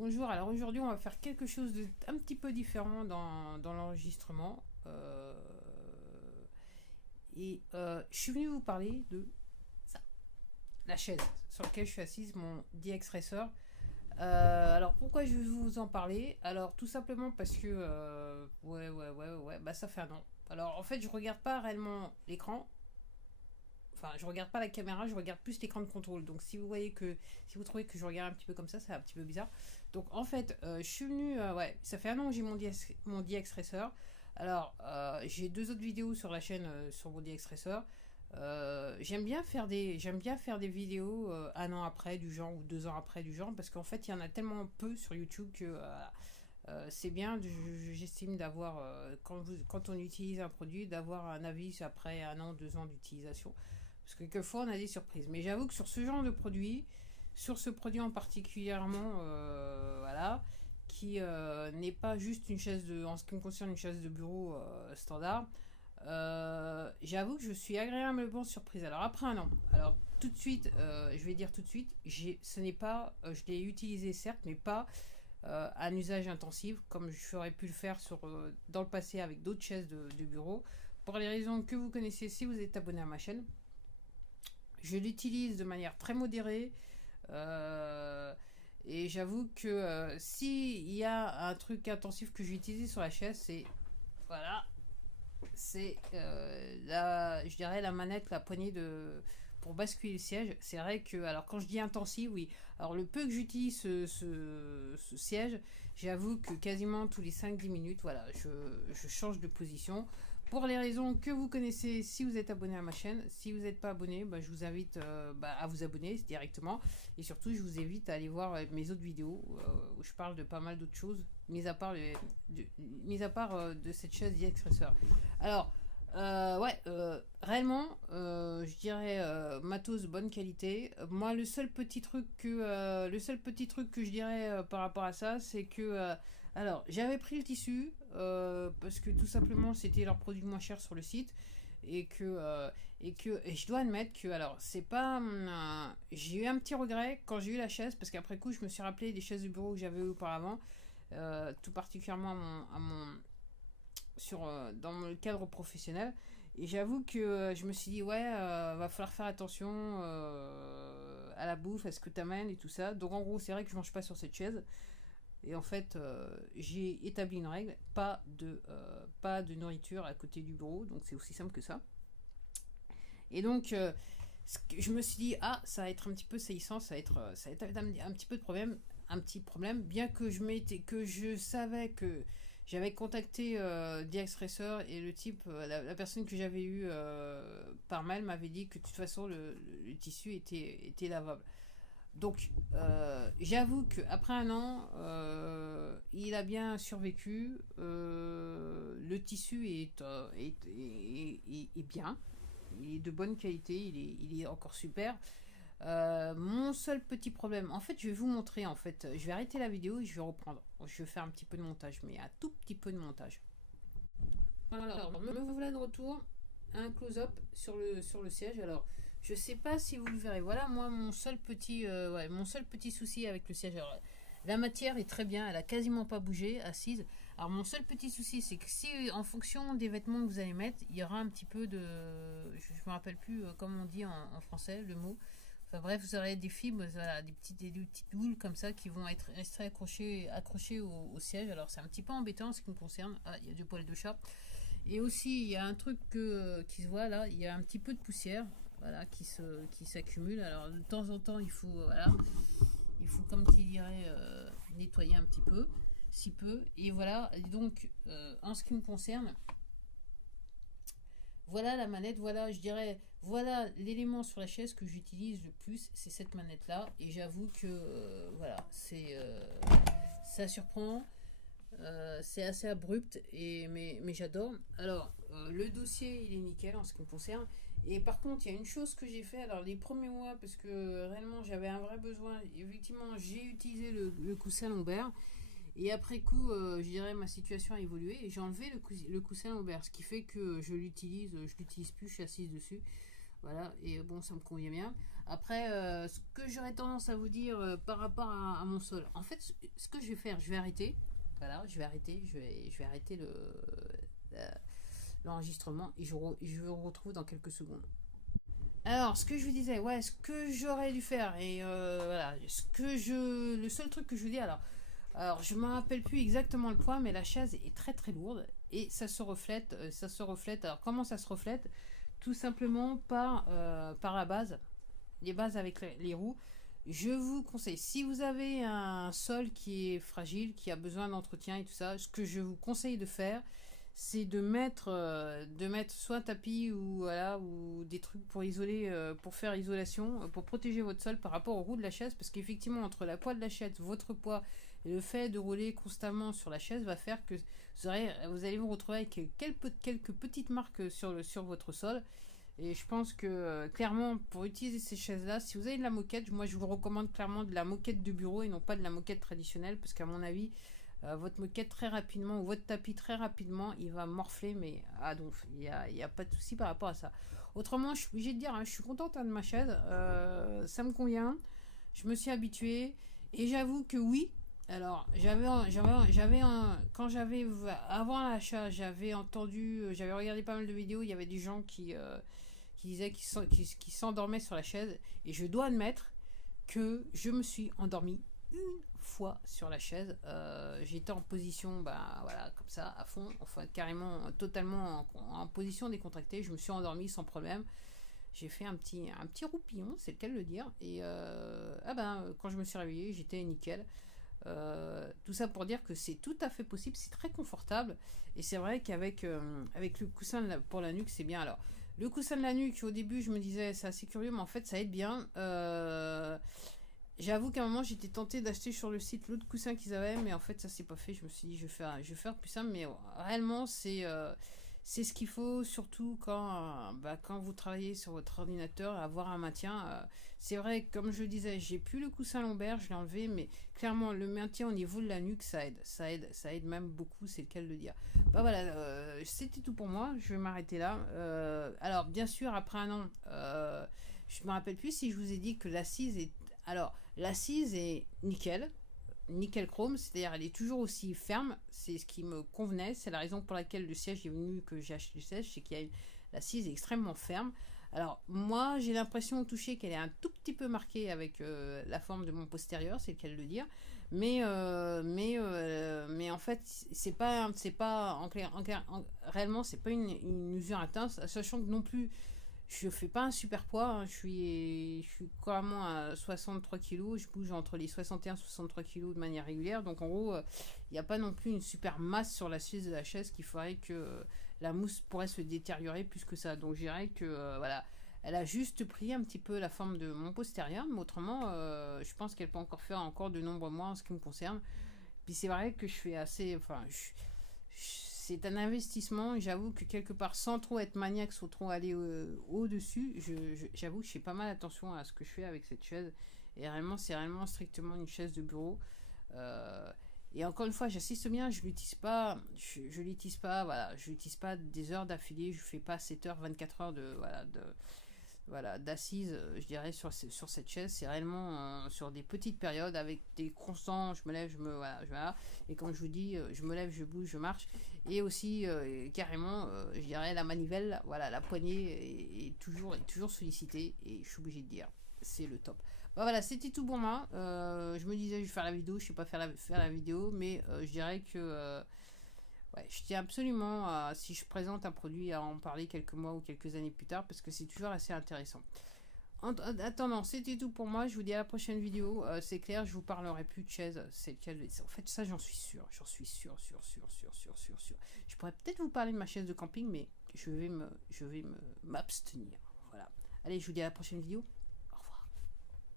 Bonjour, alors aujourd'hui on va faire quelque chose de un petit peu différent dans l'enregistrement. Je suis venu vous parler de ça, la chaise sur laquelle je suis assise, mon DX Racer. Alors pourquoi je vais vous en parler? Alors tout simplement parce que bah ça fait un an. Alors en fait je regarde pas réellement l'écran. Enfin, je regarde pas la caméra, je regarde plus l'écran de contrôle. Donc, si vous trouvez que je regarde un petit peu comme ça, c'est un petit peu bizarre. Donc, en fait, je suis venu, ouais, ça fait un an que j'ai mon DX Racer. Alors, j'ai deux autres vidéos sur la chaîne sur mon DX Racer. J'aime bien faire des vidéos un an après du genre ou 2 ans après du genre parce qu'en fait, il y en a tellement peu sur YouTube que c'est bien. J'estime d'avoir quand on utilise un produit, d'avoir un avis après un an, 2 ans d'utilisation. Parce que quelquefois, on a des surprises. Mais j'avoue que sur ce genre de produit, sur ce produit en particulièrement, voilà, qui n'est pas juste une chaise en ce qui me concerne, une chaise de bureau standard, j'avoue que je suis agréablement surprise. Alors après un an, alors tout de suite, je vais dire tout de suite, ce n'est pas, je l'ai utilisé certes, mais pas un usage intensif comme j'aurais pu le faire dans le passé avec d'autres chaises de bureau. Pour les raisons que vous connaissez si vous êtes abonné à ma chaîne. Je l'utilise de manière très modérée. Et j'avoue que s'il y a un truc intensif que j'ai utilisé sur la chaise, c'est voilà, c'est je dirais la manette, la poignée pour basculer le siège. C'est vrai que, alors quand je dis intensif, oui, alors le peu que j'utilise ce siège, j'avoue que quasiment tous les 5-10 minutes, voilà, je change de position. Pour les raisons que vous connaissez si vous êtes abonné à ma chaîne. Si vous n'êtes pas abonné, bah, je vous invite à vous abonner directement. Et surtout, je vous invite à aller voir mes autres vidéos où je parle de pas mal d'autres choses, mis à part, de cette chaise DX Racer. Alors, réellement, je dirais matos bonne qualité. Moi, le seul petit truc que je dirais par rapport à ça, c'est que alors j'avais pris le tissu parce que tout simplement c'était leur produit moins cher sur le site et je dois admettre que alors c'est pas j'ai eu un petit regret quand j'ai eu la chaise parce qu'après coup je me suis rappelé des chaises de bureau que j'avais eu auparavant, tout particulièrement dans le cadre professionnel. Et j'avoue que je me suis dit, ouais, va falloir faire attention à la bouffe, à ce que tu amènes et tout ça. Donc en gros, c'est vrai que je mange pas sur cette chaise. Et en fait, j'ai établi une règle, pas de nourriture à côté du bureau. Donc c'est aussi simple que ça. Et donc, je me suis dit, ah, ça va être un petit peu saillissant, ça va être un petit peu de problème, un petit problème, bien que je savais que j'avais contacté DX Racer et le type, la personne que j'avais eue par mail m'avait dit que de toute façon le tissu était lavable. Donc, j'avoue qu'après un an, il a bien survécu. Le tissu est bien. Il est de bonne qualité. Il est encore super. Mon seul petit problème, en fait, je vais vous montrer. En fait, je vais arrêter la vidéo et je vais reprendre. Je vais faire un petit peu de montage, mais un tout petit peu de montage. Alors, me voilà de retour. Un close-up sur le siège. Alors, je sais pas si vous le verrez. Voilà, moi, mon seul petit souci avec le siège. Alors, la matière est très bien, elle a quasiment pas bougé, assise. Alors, mon seul petit souci, c'est que si, en fonction des vêtements que vous allez mettre, il y aura un petit peu de. Je me rappelle plus comment on dit en français le mot. Enfin bref, vous aurez des fibres, voilà, des petites boules comme ça qui vont rester accrochées au siège. Alors, c'est un petit peu embêtant en ce qui me concerne. Ah, il y a du poil de chat. Et aussi, il y a un truc qui se voit là, il y a un petit peu de poussière, voilà, qui s'accumule. Alors de temps en temps, il faut comme tu dirais nettoyer un petit peu, si peu. Et voilà. Et donc, en ce qui me concerne, voilà la manette. Voilà, je dirais, voilà l'élément sur la chaise que j'utilise le plus, c'est cette manette là. Et j'avoue que voilà, ça surprend. C'est assez abrupt, mais j'adore. Alors, le dossier, il est nickel en ce qui me concerne. Et par contre, il y a une chose que j'ai fait. Alors, les premiers mois, parce que réellement, j'avais un vrai besoin. Effectivement, j'ai utilisé le coussin lombaire. Et après coup, je dirais, ma situation a évolué. Et j'ai enlevé le coussin lombaire. Ce qui fait que je l'utilise plus, je suis assise dessus. Voilà, et bon, ça me convient bien. Après, ce que j'aurais tendance à vous dire par rapport à mon sol, en fait, ce que je vais faire, je vais arrêter. Voilà, je vais arrêter, je vais arrêter l'enregistrement et je vous retrouve dans quelques secondes. Alors, ce que je vous disais, ouais, ce que j'aurais dû faire, et voilà, le seul truc que je vous dis, alors je me rappelle plus exactement le poids, mais la chaise est très très lourde et ça se reflète. Alors comment ça se reflète? Tout simplement par la base, les bases avec les roues. Je vous conseille, si vous avez un sol qui est fragile, qui a besoin d'entretien et tout ça, ce que je vous conseille de faire, c'est de mettre soit un tapis ou, voilà, ou des trucs pour isoler, pour faire isolation, pour protéger votre sol par rapport aux roues de la chaise, parce qu'effectivement, entre la poids de la chaise, votre poids et le fait de rouler constamment sur la chaise va faire que vous allez vous retrouver avec quelques petites marques sur votre sol. Et je pense que clairement, pour utiliser ces chaises-là, si vous avez de la moquette, moi je vous recommande clairement de la moquette de bureau et non pas de la moquette traditionnelle, parce qu'à mon avis, votre moquette très rapidement ou votre tapis très rapidement, il va morfler, mais donc il y a pas de souci par rapport à ça. Autrement, je suis obligée de dire, hein, je suis contente de ma chaise, ça me convient, je me suis habituée et j'avoue que oui. Alors, quand j'avais avant l'achat, j'avais regardé pas mal de vidéos, il y avait des gens qui disaient qu'ils s'endormaient sur la chaise. Et je dois admettre que je me suis endormie une fois sur la chaise. J'étais en position, bah voilà, comme ça, à fond, enfin carrément, totalement en position décontractée. Je me suis endormie sans problème. J'ai fait un petit roupillon, c'est le cas de le dire. Et quand je me suis réveillée, j'étais nickel. Tout ça pour dire que c'est tout à fait possible, c'est très confortable et c'est vrai qu'avec avec le coussin pour la nuque c'est bien. Alors le coussin de la nuque au début je me disais c'est assez curieux mais en fait ça aide bien. J'avoue qu'à un moment j'étais tentée d'acheter sur le site l'autre coussin qu'ils avaient mais en fait ça s'est pas fait. Je me suis dit je vais faire plus simple mais réellement c'est ce qu'il faut, surtout quand vous travaillez sur votre ordinateur, avoir un maintien. C'est vrai, comme je le disais, j'ai plus le coussin lombaire, je l'ai enlevé, mais clairement, le maintien au niveau de la nuque, ça aide même beaucoup, c'est le cas de le dire. Bah voilà, c'était tout pour moi, je vais m'arrêter là. Alors, bien sûr, après un an, je me rappelle plus si je vous ai dit que l'assise est. Alors, l'assise est nickel chrome, c'est-à-dire elle est toujours aussi ferme, c'est ce qui me convenait, c'est la raison pour laquelle le siège est venu que j'ai acheté le siège, c'est qu'il y a l'assise est extrêmement ferme. Alors moi j'ai l'impression au toucher qu'elle est un tout petit peu marquée avec la forme de mon postérieur, c'est le cas de le dire, mais en fait réellement c'est pas une usure intense, sachant que non plus je fais pas un super poids, hein. Je suis couramment à 63 kg, je bouge entre les 61 et 63 kg de manière régulière, donc en gros, il n'y a pas non plus une super masse sur la chaise de la chaise qui ferait que la mousse pourrait se détériorer plus que ça. Donc je dirais que voilà, elle a juste pris un petit peu la forme de mon postérieur, mais autrement, je pense qu'elle peut encore faire encore de nombreux mois en ce qui me concerne. Puis c'est vrai que je fais assez, enfin, c'est un investissement. J'avoue que quelque part, sans trop être maniaque, sans trop aller au-dessus, j'avoue que je fais pas mal attention à ce que je fais avec cette chaise. Et réellement, c'est réellement strictement une chaise de bureau. Euh, et encore une fois, j'assiste bien, je l'utilise pas, voilà, je l'utilise pas des heures d'affilée, je fais pas 7 heures, 24 heures voilà, d'assises, je dirais, sur cette chaise. C'est réellement sur des petites périodes avec des constants. Je me lève, voilà. Et comme je vous dis, je me lève, je bouge, je marche. Et aussi, carrément, je dirais, la manivelle, voilà, la poignée est toujours sollicitée. Et je suis obligé de dire, c'est le top. Bah, voilà, c'était tout pour moi. Je me disais, je vais faire la vidéo, je sais pas faire la vidéo, mais je dirais que. Ouais, je tiens absolument à, si je présente un produit, à en parler quelques mois ou quelques années plus tard parce que c'est toujours assez intéressant. En attendant, c'était tout pour moi. Je vous dis à la prochaine vidéo. C'est clair, je vous parlerai plus de chaise. En fait, ça, j'en suis sûr. J'en suis sûr. Je pourrais peut-être vous parler de ma chaise de camping, mais je vais m'abstenir. Voilà. Allez, je vous dis à la prochaine vidéo.